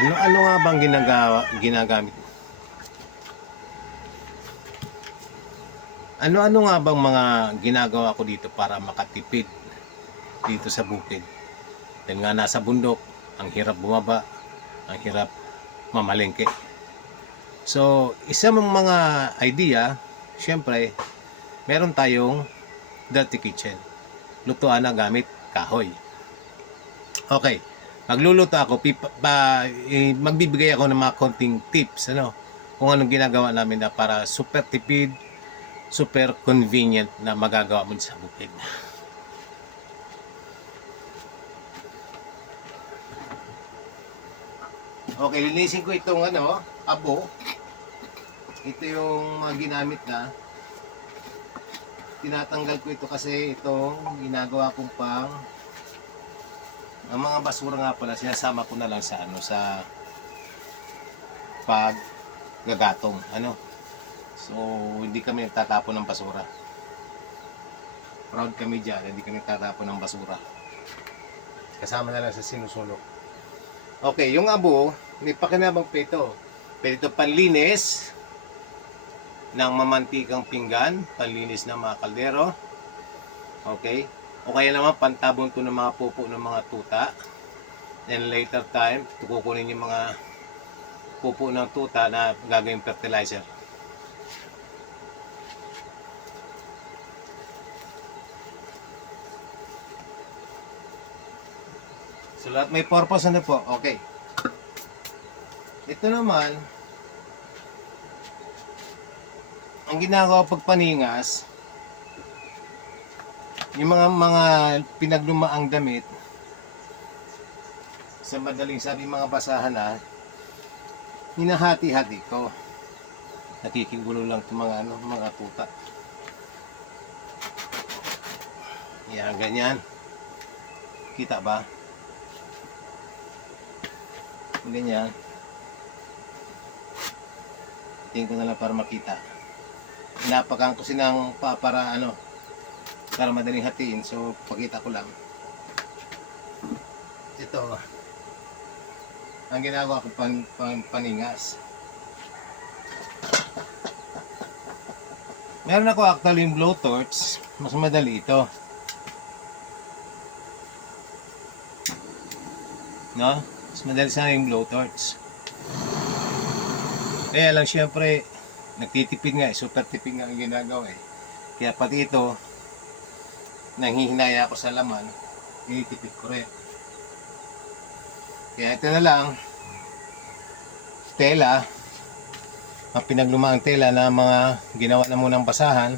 Ano nga bang ginagamit? Ano nga bang mga ginagawa ko dito para makatipid dito sa bukid? Dahil nga nasa bundok, ang hirap bumaba, ang hirap mamalengke. So, isa mong mga idea, syempre, meron tayong dirty kitchen. Lutuan na gamit kahoy. Okay, magluluto ako, magbibigay ako ng mga konting tips, kung anong ginagawa namin na para super tipid, super convenient na magagawa mo sa bukid. Okay, linisin ko itong abo. Ito yung mga ginamit na. Tinatanggal ko ito kasi itong ginagawa kong ang mga basura nga pala sinasama ko na lang sa sa paggagatong, So, hindi kami nagtatapon ng basura. Proud kami diyan, hindi kami nagtatapon ng basura. Kasama na lang sa sinusulok. Okay, yung abo, may pakinabang pa ito. Pwede ito panlinis ng mamantikang pinggan, panlinis ng mga kaldero. Okay? O kaya naman pantabon to ng mga pupo ng mga tuta. Then later time, kukunin yung mga pupo ng tuta na gagawing fertilizer. So lahat may purpose po. Okay. Ito naman, ang ginagawa pagpaningas, yung mga pinaglumaang damit, sa madaling sabi mga basahan hinahati-hati ko. Nakikigulo lang itong mga tuta. Yan, ganyan. Kita ba? Ganyan. Tingin ko na lang para makita. Inapakan ko sinang para madaling hatiin. So, pakita ko lang. Ito. Ang ginagawa ko paningas. Meron ako actually yung blowtorch. Mas madali ito. No? Mas madali sana yung blowtorch. Kaya lang syempre, nagtitipid nga super tipid nga ang ginagawa Kaya pati ito, nanghihinaya ako sa laman, tinitipid ko rin. Kaya ito na lang, tela, mga pinaglumaang tela na mga ginawa na munang basahan,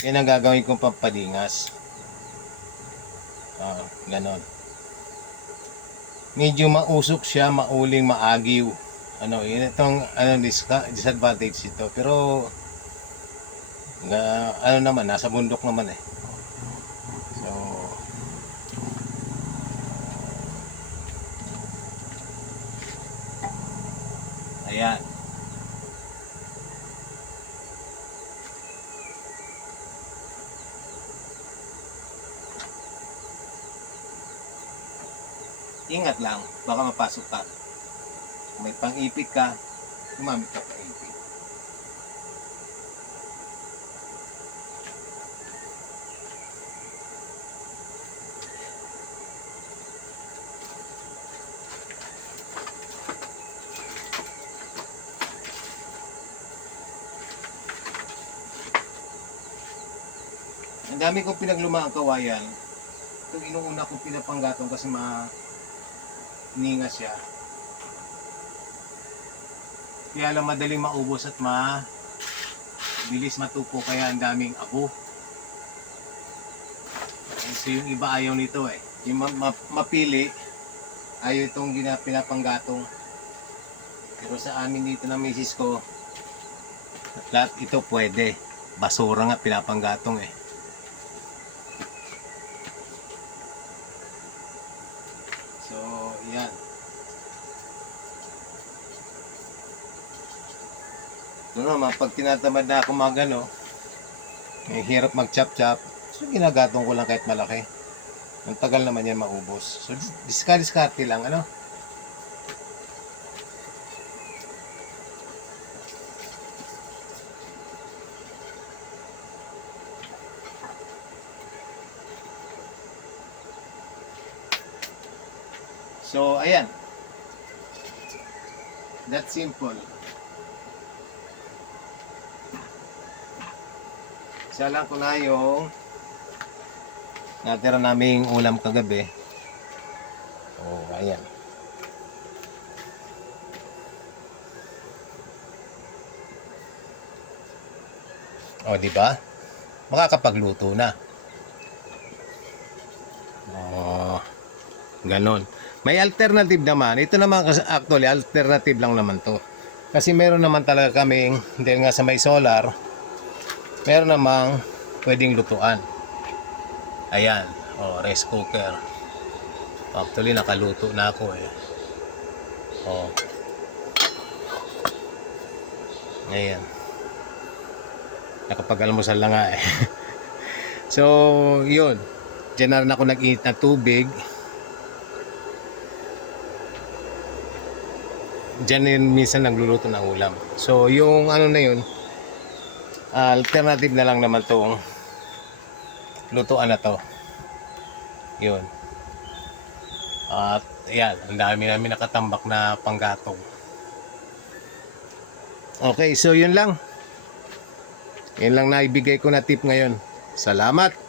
yan ang gagawin kong pampalingas. Ganon. Medyo mausok siya, mauling, maagiw. Yun itong disadvantage ito. Pero naman, nasa bundok naman So ayan. Ingat lang, baka mapasok ka. Kung may pang-ipit ka, gumamit ka pang-ipit. Ang dami kong pinaglumaang kawayan. Itong inuuna kong pinapanggatong kasi ningas siya. Kaya lang madaling maubos at bilis matupo kaya ang daming abo. So yung iba ayaw nito Yung mapili, ayaw itong pinapanggatong. Pero sa amin dito na misis ko, lahat ito pwede. Basura nga pinapanggatong So, yan. Ito naman, pag tinatamad na ako hirap mag-chop-chop. So, ginagatong ko lang kahit malaki. Ang tagal naman yan maubos. So, diskarte lang, So, ayan. That's simple. Isa lang ko na yung natira naming ulam kagabi. Oh, ayan. Oh, di ba? Makakapagluto na. Oh, ganon. May alternative naman. Ito naman actually alternative lang naman to. Kasi meron naman talaga kaming dahil nga sa may solar, meron namang pwedeng lutuan. Ayan, oh, rice cooker. Actually nakaluto na ako eh. Oh. Ayan. Nakapag-almusal na nga eh. So, yun. Diyan na rin ako nag-init ng tubig. Diyan din minsan nagluluto ng ulam. So, yung ano na yun, alternative na lang naman tong lutuan na to. Yun. At, yan. Ang dami namin nakatambak na panggatong. Okay, so yun lang. Yan lang naibigay ko na tip ngayon. Salamat!